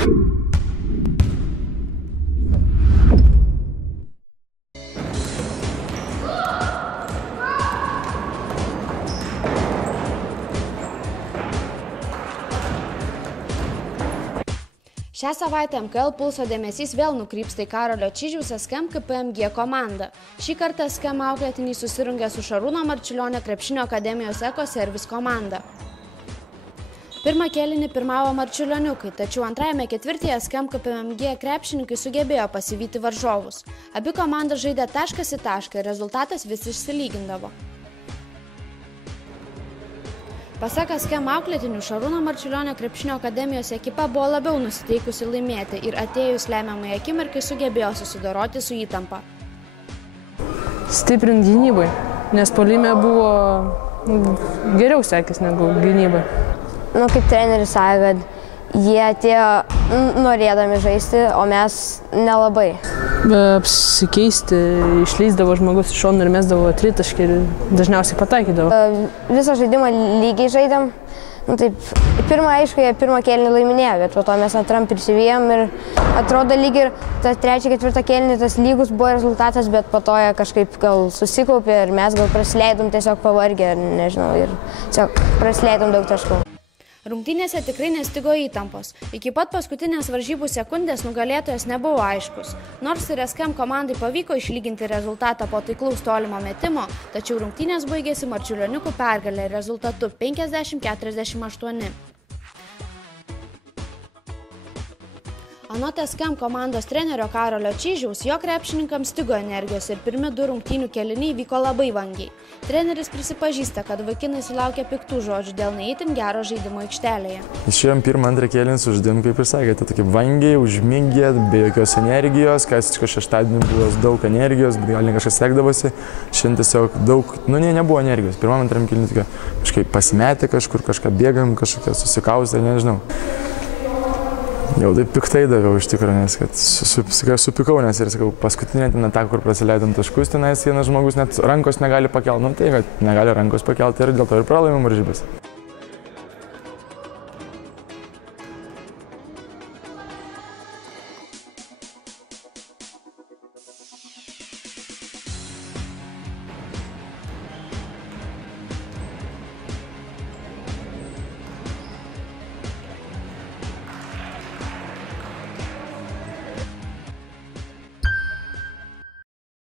Šią savaitę MKL Pulso dėmesys vėl nukrypsta į Karolio Čižiaus SKM KPMG komandą. Šį kartą SKM auklėtiniai susirungė su Šarūno Marčiulionio krepšinio akademijos Eko Servis komanda. Pirmą kėlinį pirmavo Marčiulioniukai, tačiau antrajame ketvirtyje SKM KPMG krepšininkai sugebėjo pasivyti varžovus. Abi komandos žaidė taškas į tašką ir rezultatas vis išsilygindavo. Pasak SKM auklėtinių, Šarūno Marčiulionio krepšinio akademijos ekipa buvo labiau nusiteikusi laimėti ir atėjus lemiamai akimirkai sugebėjo susidoroti su įtampa. Stiprinti gynybai, nes puolime buvo geriau sekės negu gynybai. Kaip treneris sakė, kad jie atėjo norėdami žaisti, o mes nelabai. Apsikeisti, išleisdavo žmogus iš šono ir mesdavo tritaškį ir dažniausiai pataikydavo. Visą žaidimą lygiai žaidėm. Pirmą kėlinį laiminėjo, bet po to mes antram prisivijom ir atrodo lyg ir tas trečią, ketvirtą kėlinį tas lygus buvo rezultatas, bet po to jie kažkaip gal susikaupė ir mes gal prasileidom tiesiog pavargę, nežinau, ir tiesiog prasileidom daug taškų. Rungtynėse tikrai nestigo įtampos. Iki pat paskutinės varžybų sekundės nugalėtojas nebuvo aiškus. Nors ir SKM komandai pavyko išlyginti rezultatą po taiklaus tolimo metimo, tačiau rungtynės baigėsi Marčiulioniukų pergalė rezultatu 50-48. Anot SKM komandos trenerio Karolio Čižiaus, jo krepšininkams stigo energijos ir pirmi du rungtynių kėliniai vyko labai vangiai. Treneris prisipažįsta, kad vaikinai sulaukė piktų žodžių dėl ne itin gero žaidimo aikštelėje. Išėjom pirmą, antrą kėlinį sužaidėm, kaip ir sakėte, tokie vangiai, užmingę, be jokios energijos, kas šeštadienį buvo daug energijos, bet gal ne kažkas sekdavosi. Šiandien tiesiog daug, nebuvo energijos. Pirmam, antram kėlinį kažkaip pasimetę kažkur, kažką bėgam, kažkokia susikaustę, nežinau. Jau taip piktai daviau iš tikrųjų, nes kad supikau, nes ir sakau, paskutinė ataka, kur prasileidom taškus, tenais vienas žmogus net rankos negali pakelti, tai kad negali rankos pakelti ir dėl to ir pralaimim varžybas.